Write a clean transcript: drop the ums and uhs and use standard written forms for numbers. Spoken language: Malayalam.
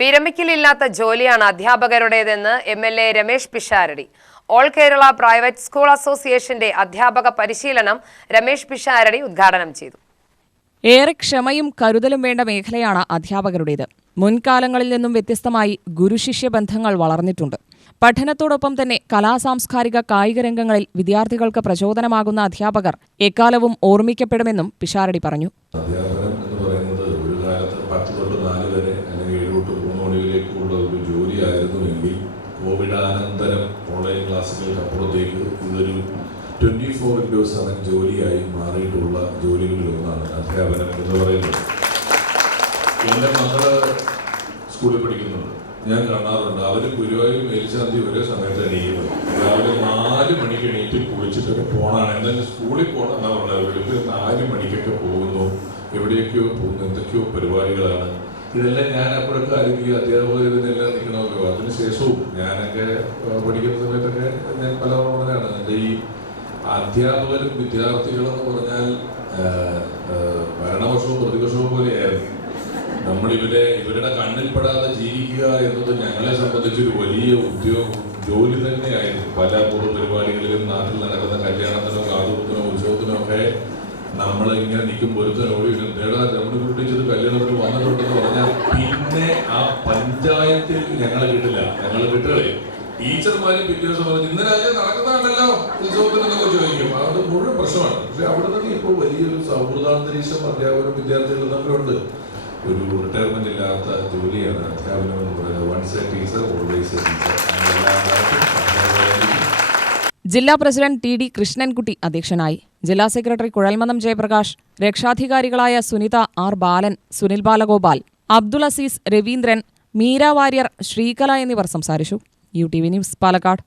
വിരമിക്കലില്ലാത്ത ജോലിയാണ് അധ്യാപകരുടേതെന്ന് MLA. Ramesh Pisharody. All Kerala private school അസോസിയേഷന്റെ അധ്യാപക പരിശീലനം രമേശ് പിഷാരടി ഉദ്ഘാടനം ചെയ്തു. ഏറെ ക്ഷമയും കരുതലും വേണ്ട മേഖലയാണ് അധ്യാപകരുടേത്. മുൻകാലങ്ങളിൽ നിന്നും വ്യത്യസ്തമായി ഗുരുശിഷ്യ ബന്ധങ്ങൾ വളർന്നിട്ടുണ്ട്. പഠനത്തോടൊപ്പം തന്നെ കലാസാംസ്കാരിക കായിക രംഗങ്ങളിൽ വിദ്യാർത്ഥികൾക്ക് പ്രചോദനമാകുന്ന അധ്യാപകർ എക്കാലവും ഓർമ്മിക്കപ്പെടുമെന്നും പിഷാരടി പറഞ്ഞു. കോവിഡാനന്തരം ഓൺലൈൻ ക്ലാസ്സുകൾക്ക് അപ്പുറത്തേക്ക് ഇതൊരു 24/7 ജോലിയായി മാറിയിട്ടുള്ള ജോലികളിലൊന്നാണ് അധ്യാപനം എന്ന് പറയുന്നത്. എൻ്റെ മകള് സ്കൂളിൽ പഠിക്കുന്നുണ്ട്, ഞാൻ കാണാറുണ്ട്. അവർ ഗുരുവായൂർ മേൽശാന്തി ഒരേ സമയത്ത് എണീക്കുന്നത്. രാവിലെ 4 മണിക്ക് എണീറ്റ് കുളിച്ചിട്ടൊക്കെ പോകണമാണ്. എന്നാലും സ്കൂളിൽ പോകണം എന്നാണ് പറഞ്ഞത്. 4 മണിക്കൊക്കെ പോകുന്നു, എവിടെയൊക്കെയോ പോകുന്നു, എന്തൊക്കെയോ പരിപാടികളാണ്. ഇതെല്ലാം ഞാൻ അപ്പോഴൊക്കെ ആയിരിക്കും അധ്യാപകർ ഇതിനെല്ലാം നിൽക്കണമല്ലോ. അതിനുശേഷവും ഞാനൊക്കെ പഠിക്കുന്ന സമയത്തൊക്കെ ഞാൻ പലതവണയാണ് എൻ്റെ ഈ അധ്യാപകരും വിദ്യാർത്ഥികളെന്ന് പറഞ്ഞാൽ ഭരണപക്ഷവും പ്രതിപക്ഷവും പോലെയായിരുന്നു. ഇവരുടെ കണ്ണിൽപ്പെടാതെ ജീവിക്കുക എന്നത് ഞങ്ങളെ സംബന്ധിച്ചൊരു വലിയ ജോലി തന്നെയായിരുന്നു. പല പൊതു പരിപാടികളിലും നാട്ടിൽ നടക്കുന്ന കല്യാണത്തിനോ കാതുകുത്തിനോ ഉത്സവത്തിനോ ഒക്കെ നമ്മൾ ഇങ്ങനെ നിൽക്കുമ്പോൾ ഒരുത്തനോടി നമ്മുടെ കുട്ടിച്ചത് കല്യാണത്തിന് വന്നിട്ടുണ്ടെന്ന് പറഞ്ഞാൽ പിന്നെ ആ പഞ്ചായത്തിൽ ഞങ്ങളെ കിട്ടില്ല. ഞങ്ങൾ കിട്ടുകളെ ടീച്ചർമാരും പിറ്റേ ദിവസം പറഞ്ഞു ഇന്നലെ നടക്കുന്നതാണല്ലോ ഉത്സവത്തിനൊക്കെ ചോദിക്കും. അത് മുഴുവൻ പ്രശ്നമാണ്. പക്ഷെ അവിടെ നിന്ന് ഇപ്പോൾ വലിയൊരു സൗഹൃദാന്തരീക്ഷം അധ്യാപകരും വിദ്യാർത്ഥികളും തമ്മിലുണ്ട്. ഒരു റിട്ടയർമെന്റ് ഇല്ലാത്ത ജോലിയാണ് അധ്യാപനം എന്ന് പറയുന്നത്. Once a teacher always a teacher. ജില്ലാ പ്രസിഡന്റ് ടി.ഡി. കൃഷ്ണൻകുട്ടി അധ്യക്ഷനായി. ജില്ലാ സെക്രട്ടറി കുഴൽമന്നം ജയപ്രകാശ്, രക്ഷാധികാരികളായ സുനിത ആർ. ബാലൻ, സുനിൽ ബാലഗോപാൽ, അബ്ദുൾ അസീസ്, രവീന്ദ്രൻ, മീര വാര്യർ, ശ്രീകല എന്നിവർ സംസാരിച്ചു. UTV news, Palakkad.